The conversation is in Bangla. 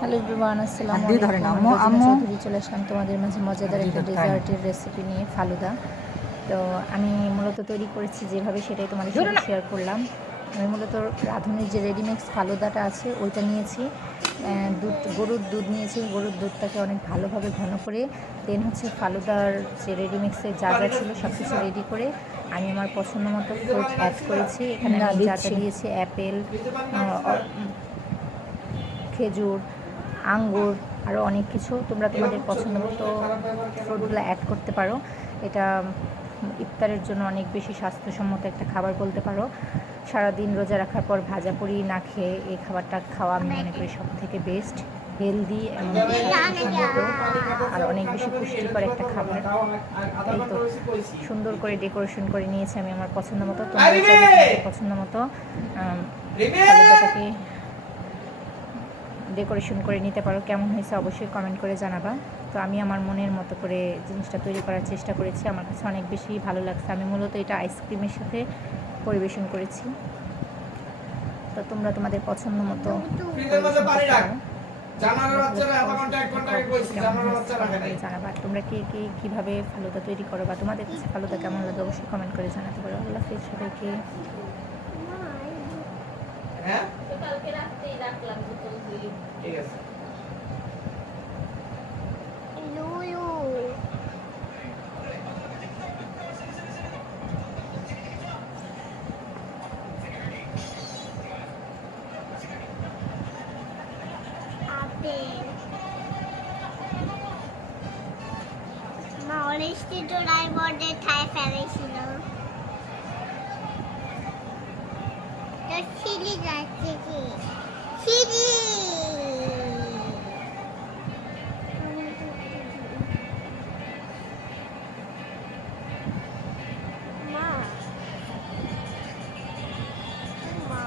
হ্যালো এভরিওয়ান, আসসালামু আলাইকুম। আমি চৌধুরী চলে আসলাম তোমাদের মাঝে মজাদার একটা ডেজার্টের রেসিপি নিয়ে, ফালুদা। তো আমি মূলত তৈরি করেছি যেভাবে, সেটাই তোমাদের সাথে শেয়ার করলাম। আমি মূলত রাঁধুনির যে রেডিমিক্স ফালুদাটা আছে ওইটা নিয়েছি। গরুর দুধ নিয়েছি। গরুর দুধটাকে অনেক ভালোভাবে ঘন করে দেন হচ্ছে ফালুদার যে রেডিমিক্সের যা যা ছিল সব কিছু রেডি করে আমি আমার পছন্দ মতো ফ্রুট অ্যাড করেছি। এখানে আমি যা যা দিয়েছি, অ্যাপেল, খেজুর, আঙ্গুর, আরও অনেক কিছু। তোমরা তোমাদের পছন্দ মতো ফ্রুটগুলো অ্যাড করতে পারো। এটা ইফতারের জন্য অনেক বেশি স্বাস্থ্যসম্মত একটা খাবার বলতে পারো। সারাদিন রোজা রাখার পর ভাজাপুরি না খেয়ে এই খাবারটা খাওয়া আমি মনে করি সব থেকে বেস্ট, হেলদি এবং স্বাস্থ্যসম্মত আর অনেক বেশি পুষ্টিকর একটা খাবার। এই তো সুন্দর করে ডেকোরেশন করে নিয়েছি আমি আমার পছন্দ মতো। তোমরা পছন্দ মতো খাবারটাকে ডেকোরেশন করে নিতে পারো। কেমন হয়েছে অবশ্যই কমেন্ট করে জানাবা। তো আমি আমার মনের মতো করে জিনিসটা তৈরি করার চেষ্টা করেছি, আমার কাছে অনেক বেশি ভালো লাগছে। আমি মূলত এটা আইসক্রিমের সাথে পরিবেশন করেছি। তো তোমরা তোমাদের পছন্দ মতো জানাবা তোমরা কীভাবে ফালুদা তৈরি করো বা তোমাদের কাছে ফালুদা কেমন লাগে অবশ্যই কমেন্ট করে জানাতে পারো। আল্লাহ হাফেজ সবাইকে। হ্যাঁ কালকে রাতেই রাখলাম বোতল দিয়ে। ঠিক আছে। লুলু আপেল মা অরেঞ্জটি ডোরাইমন্ডের ঠায় ফেলেছিল। সিঁড়ি যাচ্ছে কি সিঁড়ি মা মা